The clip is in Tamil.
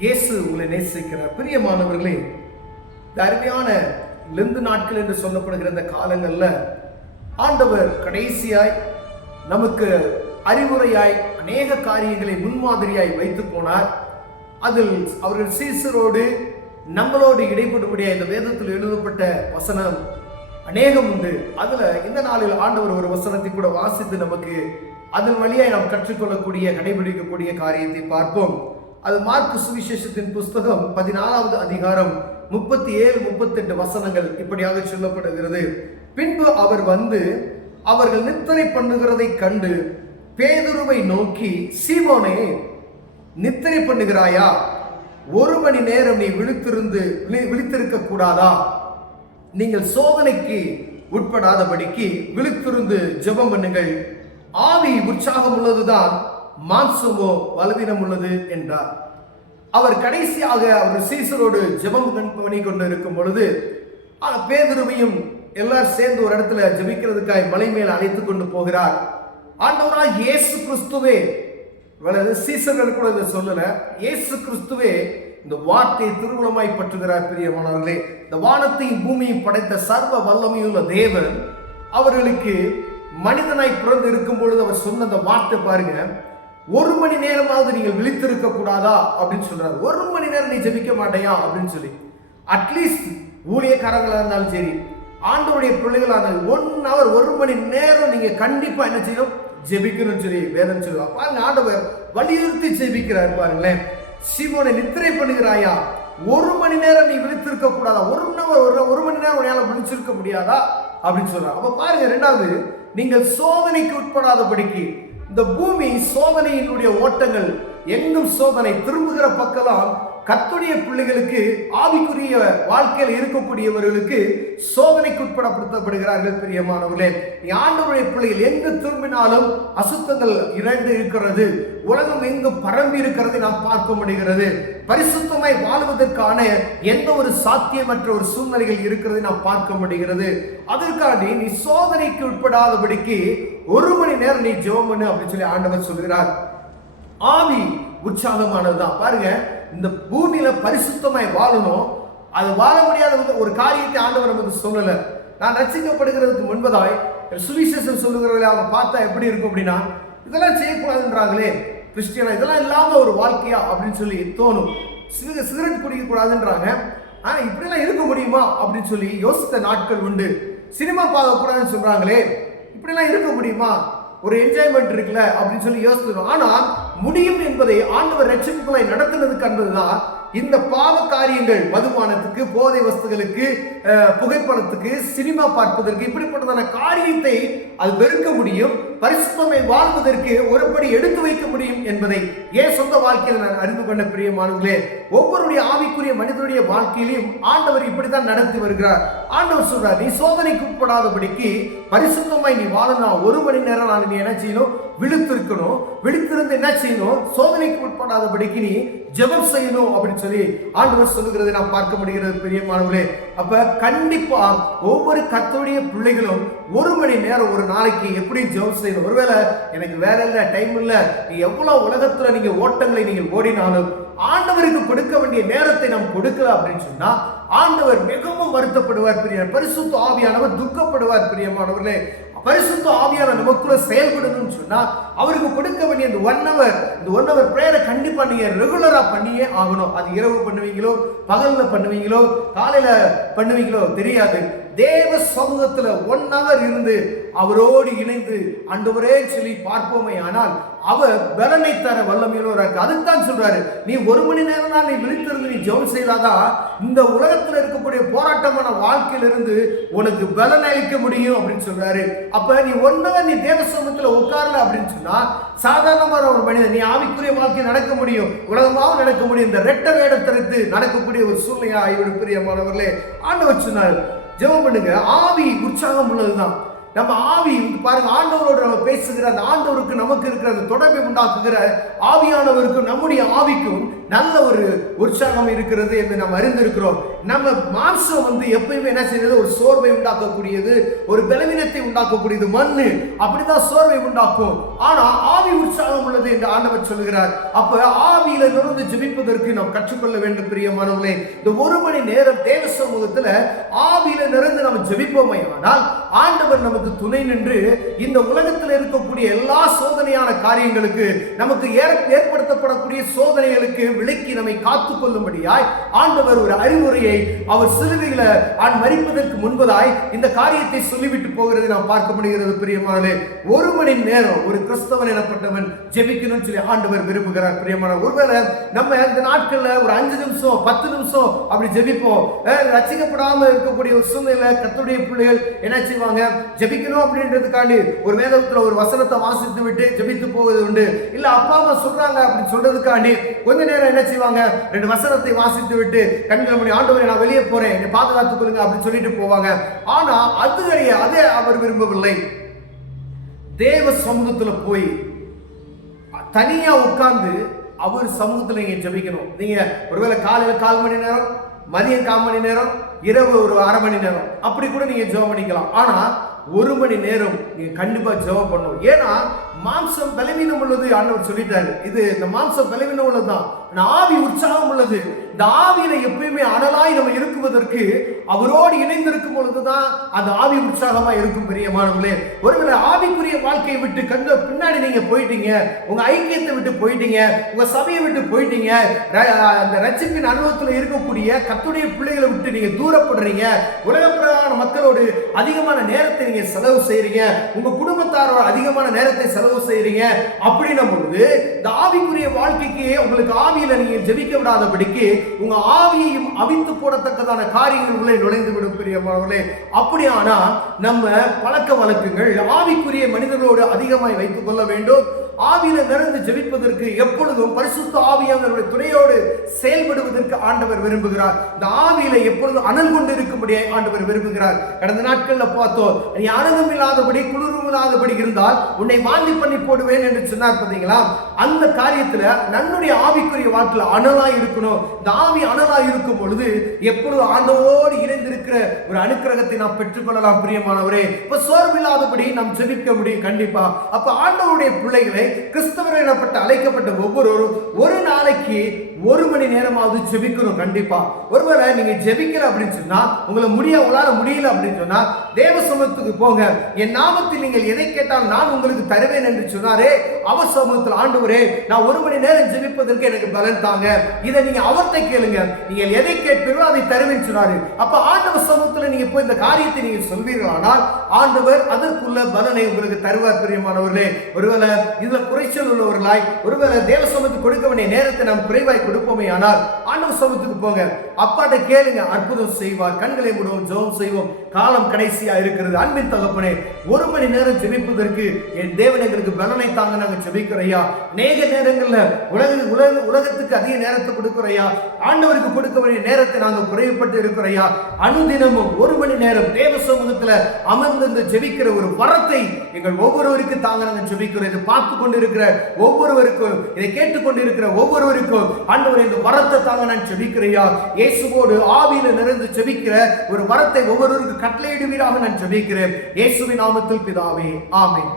இயேசு உங்களை நேசிக்கிறார். பிரியமானவர்களே, இந்த அருமையான லெந்து நாட்கள் என்று சொல்லப்படுகிற இந்த காலங்களில் ஆண்டவர் கடைசியாய் நமக்கு அறிவுரையாய் அநேக காரியங்களை முன்மாதிரியாய் வைத்து போனார். அதில் அவர்கள் சீசரோடு நம்மளோடு இடைப்படும்படியாக இந்த வேதத்தில் எழுதப்பட்ட வசனம் அநேகம் உண்டு. அதுல இந்த நாளில் ஆண்டவர் ஒரு வசனத்தை கூட வாசித்து நமக்கு அதன் வழியாய் நாம் கற்றுக்கொள்ளக்கூடிய கடைபிடிக்கக்கூடிய காரியத்தை பார்ப்போம். அது மார்க்கு சுவிசேஷத்தின் புஸ்தகம் 14வது அதிகாரம் 37-38 வசனங்கள் இப்படியாக சொல்லப்படுகிறது. பின்பு அவர் வந்து அவர்கள் நித்திரை பண்ணுகிறதை கண்டு பேதுருவை நோக்கி, சீமோனே, நித்திரை பண்ணுகிறாயா? 1 மணி நேரம் நீ விழித்திருக்க கூடாதா? நீங்கள் சோதனைக்கு உட்படாதபடிக்கு விழித்திருந்து ஜெபம் பண்ணுங்கள். ஆவி உற்சாகம் உள்ளதுதான், மாம்சமோ பலவீனம் உள்ளது என்றார். அவர் கடைசியாக அவர் சீசரோடு ஜெபம் பண்ணி கொண்டு இருக்கும் பொழுது பேதுருவையும் எல்லாரும் சேர்ந்து ஒரு இடத்துல ஜெபிக்கிறதுக்காக மலை மேல் அழைத்து கொண்டு போகிறார். ஆண்டவராக இயேசு கிறிஸ்துவே, சீசர்கள் கூட இதை சொல்லல, இயேசு கிறிஸ்துவே இந்த வார்த்தையை திருவுளமாய் பற்றுகிறார். பிரியமானவர்களே, இந்த வானத்தையும் பூமியும் படைத்த சர்வ வல்லமையுள்ள தேவன் அவர்களுக்கு மனிதனாய் பிறந்து இருக்கும் பொழுது அவர் சொன்ன அந்த வார்த்தை பாருங்க, 1 மணி நேரமாவது நீங்கள் விழித்திருக்க கூடாதா அப்படின்னு சொல்றாரு. 1 மணி நேரம் நீ ஜெபிக்க மாட்டையா அப்படின்னு சொல்லி, அட்லீஸ்ட் ஊழியக்காரங்களா இருந்தாலும் சரி, ஆண்டவருடைய பிள்ளைகளான 1 hour 1 மணி நேரம் நீங்க கண்டிப்பா என்ன செய்யணும், ஜெபிக்கணும்னு சொல்லி வேதம் சொல்லுவா. பாருங்க, ஆண்டவர் வலியுறுத்தி ஜெபிக்கிறார். பாருங்களேன், சீமோனை நித்திரை பண்ணுகிறாயா? 1 மணி நேரம் நீ விழித்திருக்க கூடாதா? 1 மணி நேரம் உன்னால விழிச்சிருக்க முடியாதா அப்படின்னு சொல்றாங்க. அப்ப பாருங்க, 2வது, நீங்கள் சோதனைக்கு உட்படாதபடிக்கு. இந்த பூமி சோதனையினுடைய ஓட்டங்கள், எங்கும் சோதனை, திரும்புகிற பக்கலாம் கர்த்தருடைய பிள்ளைகளுக்கு, ஆவிக்குரிய வாழ்க்கையில் இருக்கக்கூடியவர்களுக்கு சோதனைக்கு உட்படுத்தப்படுகிறார்கள். பிரியமானவர்களே, ஆண்டவருடைய பிள்ளைகள் எங்கு திரும்பினாலும் அசுத்தங்கள் இறந்து இருக்கிறது, உலகம் எங்கு பரம்பி இருக்கிறதை நாம் பார்க்க முடிகிறது. பரிசுத்தமாய் வாழ்வதற்கான எந்த ஒரு சாத்தியமற்ற ஒரு சூழ்நிலைகள் இருக்கிறதை நாம் பார்க்க முடிகிறது. அதற்காண்டி நீ சோதனைக்கு உட்படாதபடிக்கு 1 மணி நேரம் நீ ஜெபம் பண்ணு அப்படின்னு சொல்லி ஆண்டவர் சொல்கிறார். ஆவி உற்சாகமானதுதான். பாருங்க, இந்த பூமியில பரிசுத்தமாய் வாழணும், அது வாழ முடியாத ஒரு காரியத்தை ஆண்டவர் நமக்கு சொல்லல. நான் ரட்சிக்கப்படுகிறதுக்கு முன்பதாய் சுவிசேஷம் சொல்லுகிறவர்களை அவங்க பார்த்தா எப்படி இருக்கும் அப்படின்னா, இதெல்லாம் செய்யக்கூடாதுன்றாங்களே கிறிஸ்டியனா, இதெல்லாம் இல்லாம ஒரு வாழ்க்கையா அப்படின்னு சொல்லி தோணும். சிகரெட் குடிக்க கூடாதுன்றாங்க, இப்படிலாம் இருக்க முடியுமா அப்படின்னு சொல்லி யோசித்த நாட்கள் உண்டு. சினிமா பார்க்க கூடாதுன்னு சொல்றாங்களே, இப்படிலாம் இருக்க முடியுமா, ஒரு என்ஜாய்மெண்ட் இருக்குல்ல அப்படின்னு சொல்லி யோசிக்கிறோம். ஆனால் முடியும் என்பதை ஆண்டவர் ரட்சிப்புகளை நடத்துனதுக்கு என்பதுதான் இந்த பாவ காரியங்கள், மதுபானத்துக்கு, போதை வஸ்துகளுக்கு, புகைப்படத்துக்கு, சினிமா பார்ப்பதற்கு, இப்படிப்பட்டதான காரியத்தை அது வெறுக்க முடியும், பரிசுத்தமை வாழ்வதற்கு ஒருபடி எடுத்து வைக்க முடியும் என்பதை ஏன் சொந்த வாழ்க்கையில் நான் அறிந்து கொண்ட பிரியமானவர்களே, ஒவ்வொருடைய ஆவிக்குரிய மனிதனுடைய வாழ்க்கையிலையும் ஆண்டவர் இப்படித்தான் நடத்தி வருகிறார். ஆண்டவர் சொல்றார், நீ சோதனைக்கு உட்படாதபடிக்கு பரிசுத்தமாய் நீ வாழணும். 1 மணி நேரம் நான் நீ என்ன செய்யணும், விழித்திருக்கணும். விழித்திருந்து என்ன செய்யணும், சோதனைக்கு உட்படாதபடிக்கு நீ ஜெபம் செய்யணும் அப்படின்னு சொல்லி ஆண்டவர் சொல்லுகிறதை நாம் பார்க்க முடிகிறது. பிரியமானவர்களே, அப்ப கண்டிப்பா ஒவ்வொரு கர்த்தருடைய பிள்ளைகளும் 1 மணி நேரம் ஒரு நாளைக்கு எப்படி ஜெபம் செய்யணும். ஒருவேளை எனக்கு வேலை இல்லை, டைம் இல்லை, நீ எவ்வளவு உலகத்துல நீங்க ஓட்டங்களை நீங்கள் ஓடினாலும் ஆண்டவருக்கு கொடுக்க வேண்டிய நேரத்தை நாம் கொடுக்கல அப்படின்னு சொன்னா ஆண்டவர் மிகவும் வருத்தப்படுவார். பரிசுத்த ஆவியானவர் துக்கப்படுவார். பிரியமானவர்களே, பரிசுத்த ஆவியான நமக்குள்ள செயல்படணும்னு சொன்னா அவருக்கு கொடுக்க வேண்டிய இந்த 1 hour பிரேயரை கண்டிப்பா நீங்க ரெகுலரா பண்ணியே ஆகணும். அது இரவு பண்ணுவீங்களோ, பகல்ல பண்ணுவீங்களோ, காலையில பண்ணுவீங்களோ தெரியாது. தேவ சமூகத்துல 1 hour இருந்து அவரோடு இணைந்து ஆண்டவரே சொல்லி பார்ப்போமே, ஆனால் அவர் பலனை தர வல்லமையுள்ளவரா இருக்கு. அதுதான் சொல்றாரு, நீ 1 மணி நேரம் தான் நீ விழித்திருந்து நீ ஜெபம் செய்தாதான் இந்த உலகத்துல இருக்கக்கூடிய போராட்டமான வாழ்க்கையிலிருந்து உனக்கு பலன் அளிக்க முடியும் அப்படின்னு சொல்றாரு. அப்ப நீ 1 hour நீ தேவ சமூகத்துல உட்காரல அப்படின்னு சொன்னா சாதாரணமான ஒரு மனிதன் நீ ஆவிக்குரிய வாழ்க்கை நடக்க முடியும், உலகமாக நடக்க முடியும். இந்த ரெட்ட வேடத்திற்கு நடக்கக்கூடிய ஒரு சூழ்நிலையா ஆகிவிடும். பிரியமானவர்களே, ஆண்டவர் சொன்னார், ஜெபம் பண்ணுங்க, ஆவி உற்சாகம் உள்ளதுதான். நம்ம ஆவி பாருங்க, ஆண்டவரோடு நம்ம பேசுகிற அந்த ஆண்டவருக்கு நமக்கு இருக்கிற அந்த தொடர்பை உண்டாக்குகிற ஆவியானவருக்கும் நம்முடைய ஆவிக்கும் நல்ல ஒரு உற்சாகம் இருக்கிறது என்று நாம் அறிந்திருக்கிறோம். நம்ம மாம்சம் எப்பயுமே என்ன செய்யறது, ஒரு சோர்வை உண்டாக்கக்கூடியது, ஒரு பலவீனத்தை உண்டாக்கக்கூடியது. மண்ணு அப்படிதான் சோர்வை உண்டாக்கும். ஆனா ஆவி உற்சாகம் உள்ளது என்று ஆண்டவர் சொல்கிறார். அப்ப ஆவியில நிறந்து ஜெபிப்பதற்கு நாம் கற்றுக்கொள்ள வேண்டும் பிரியமானவர்களே. இந்த 1 மணி நேரம் தேவ சமூகத்துல ஆவியில நிறந்து நம்ம ஜெபிப்போமே ஆனால் ஆண்டவர் நமக்கு துணை நின்று இந்த உலகத்தில் இருக்கக்கூடிய எல்லா சோதனையான காரியங்களுக்கு, நமக்கு ஏற்படுத்தப்படக்கூடிய சோதனைகளுக்கு விலக்கி நம்மை காத்துக் கொள்ளும்படியாய் ஆண்டவர் ஒரு அறிவுரையை அவர் சிலுவையில மரிப்பதற்கு முன்பதாய் இந்த காரியத்தை சொல்லிவிட்டு போகிறது நாம் பார்க்க முடிகிறது பிரியமானே. 1 மணி நேரம் ஒரு கிறிஸ்தவன் எனப்பட்டவன் ஜெபிக்கணும்னு சொல்லி ஆண்டவர் விரும்புகிறார் பிரியமான. ஒருவேளை நம்ம இந்த நாட்கள்ல ஒரு 5 நிமிஷம் 10 நிமிஷம் அப்படி ஜெபிப்போம். ரட்சிக்கப்படாம இருக்கக்கூடிய ஒரு சூழ்நிலை கர்த்தருடைய பிள்ளைகள் என்ன செய்வாங்க, ஜெபிக்கணும் அப்படின்றதுக்காண்டி ஒரு வேதத்துல ஒரு வசனத்தை வாசித்து விட்டு ஜெபித்து போவது உண்டு. இல்ல அப்பா அம்மா சொல்றாங்க அப்படின்னு சொல்றதுக்காண்டி கொஞ்ச நேரம் என்ன செய்வாங்க, 2 வசனத்தை வாசித்து விட்டு கண்களை மூடி ஆண்டவரே நான் வெளியே போறேன் என்னை பாதுகாத்துக் கொள்ளுங்க அப்படின்னு சொல்லிட்டு போவாங்க. ஆனா அதே அவர் விரும்பவில்லை. தேவ சமூகத்துல போய் தனியா உட்கார்ந்து அவர் சமூகத்துல நீங்க ஜெபிக்கணும். நீங்க ஒருவேளை காலையில 1/4 மணி நேரம், மதியம் 1/4 மணி நேரம், இரவு ஒரு 1/2 மணி நேரம் அப்படி கூட நீங்க ஜெபம் பண்ணிக்கலாம். ஆனா 1 மணி நேரம் நீங்க கண்டிப்பா ஜெபம் பண்ணணும். ஏன்னா மாம்சம் பலவீனம் உள்ளது ஆண்டவர் சொல்லிட்டாரு. இந்த மாம்சம் பலவீனம் உள்ளதுதான், ஆவி உற்சாகம் உள்ளது. இந்த ஆவியில எப்பயுமே அனலாய் நம்ம இருக்குவதற்கு அவரோடு இணைந்திருக்கும் பொழுதுதான் அந்த ஆவி உற்சாகமா இருக்கும் பிரியமானவர்களே. ஒருவேளை ஆவிக்குரிய வாழ்க்கையை விட்டு பின்னாடி நீங்க போயிட்டீங்க, உங்க ஐக்கியத்தை விட்டு போயிட்டீங்க, உங்க சபையை விட்டு போயிட்டீங்க, அந்த ரட்சிப்பின் அனுபவத்தில் இருக்கக்கூடிய கர்த்தருடைய பிள்ளைகளை விட்டு நீங்க தூரப்படுறீங்க, உலகப்பிரகார மக்களோடு அதிகமான நேரத்தை நீங்க செலவு செய்யறீங்க, உங்க குடும்பத்தாரோட அதிகமான நேரத்தை செலவு செய்யறீங்க. அப்படின்னும் பொழுது இந்த ஆவிக்குரிய வாழ்க்கைக்கு உங்களுக்கு ஆவியில நீங்க ஜெபிக்க விடாதபடிக்கு உங்க ஆவியையும் அவித்து போடத்தக்கதான காரியங்களை நுழைந்து விடும் பிரியமானவர்களே. அப்படியானா நம்ம பழக்க வழக்கங்கள் ஆவிக்குரிய மனிதர்களோடு அதிகமாய் வைத்துக் கொள்ள வேண்டும். ஆவியில நிறைந்து ஜெபிப்பதற்கு எப்பொழுதும் பரிசுத்த ஆவியானவருடைய துணையோடு செயல்படுவதற்கு ஆண்டவர் விரும்புகிறார். இந்த ஆவியில எப்பொழுதும் அனல் கொண்டு இருக்கும்படியே ஆண்டவர் விரும்புகிறார். கடந்த நாட்கள்ல பார்த்தோம், நீ அனலும் இல்லாதபடி குளிரும் இல்லாதபடி இருந்தால் உன்னை வாந்தி பண்ணி போடுவேன் என்று சொன்னார் பார்த்தீங்களா. அந்த காரியத்துல நம்முடைய ஆவிக்குரிய வாழ்க்கையில அனலாய் இருக்கணும். இந்த ஆவி அனலாய் இருக்கும் பொழுது எப்பொழுது ஆண்டவரோடு இணைந்திருக்கிற ஒரு அனுக்கிரகத்தை நாம் பெற்றுக்கொள்ளலாம் பிரியமானவரே. இப்ப சோர்வில்லாதபடி நாம் ஜெபிக்க முடியும் கண்டிப்பா. அப்ப ஆண்டவருடைய பிள்ளைகளை கிறிஸ்தவர்கள் எனப்பட்ட அழைக்கப்பட்ட ஒவ்வொருவரும் ஒரு நாளைக்கு 1 மணி நேரமாவது ஜெபிக்கணும் கண்டிப்பா. ஒருவேளை நீங்க ஜெபிக்கல அப்படின்னு சொன்னா, உங்களால முடியல அப்படின்னு சொன்னா தேவ சமூகத்துக்கு போங்க. என் நாமத்தில் நீங்கள் எதை கேட்டால் நான் உங்களுக்கு தருவேன் என்று சொன்னாரே, அவர் சமூகத்தில் ஆண்டவரே நான் 1 மணி நேரம் ஜெபிப்பதற்கு எனக்கு பலன் தாங்க, இதை நீங்க அவர்கிட்ட கேளுங்க, நீங்கள் எதை கேட்பீர்களோ அதை தருவேன்னு சொன்னாரு. அப்ப ஆண்டவர் சமூகத்தில் நீங்க போய் இந்த காரியத்தை நீங்க சொல்வீர்களானால் ஆண்டவர் அதற்குள்ள பலனை உங்களுக்கு தருவார் பிரியமானவர்களே. ஒருவேளை இதுல குறைச்சல் உள்ளவர்களாய், ஒருவேளை தேவ சமூகத்துக்கு கொடுக்க வேண்டிய நேரத்தை நாம் குறைவாய் கொடுப்போமே ஆனால் ஆண்டவர் சமூகத்துக்கு போங்க, அப்பாட்ட கேளுங்க, அற்புதம் செய்வார். கண்களை மூடுவோம், ஜெபம் செய்வோம். காலம் கடைசியா இருக்கிறது. அன்பின் தகப்பனே, 1 மணி நேரம் ஜெபிப்பதற்கு என் தேவன் எங்களுக்கு பலனை தாங்க நாங்க ஜெபிக்கிறையா. அநேக நேரங்கள்ல உலகத்துக்கு அதிக நேரத்தை கொடுக்கிறையா, ஆண்டவருக்கு கொடுக்க வேண்டிய நேரத்தை நாங்கள் குறைவுபட்டு இருக்கிறையா. அனுதினமும் 1 மணி நேரம் தேவ சமூகத்துல அமர்ந்து ஜெபிக்கிற ஒரு வரத்தை எங்கள் ஒவ்வொருவருக்கு தாங்க நாங்கள் ஜெபிக்கிறோம். இதை பார்த்து கொண்டிருக்கிற ஒவ்வொருவருக்கும், இதை கேட்டுக்கொண்டிருக்கிற ஒவ்வொருவருக்கும் ஆண்டவர் இந்த வரத்தை தாங்க நான் ஜெபிக்கிறையா. இயேசுவோடு ஆவியில நிறைந்து ஜெபிக்கிற ஒரு வரத்தை ஒவ்வொருவருக்கு கட்டளையிடுவீராக நான் ஜெபிக்கிறேன். இயேசுவின் நாமத்தில் பிதாவே, ஆமென்.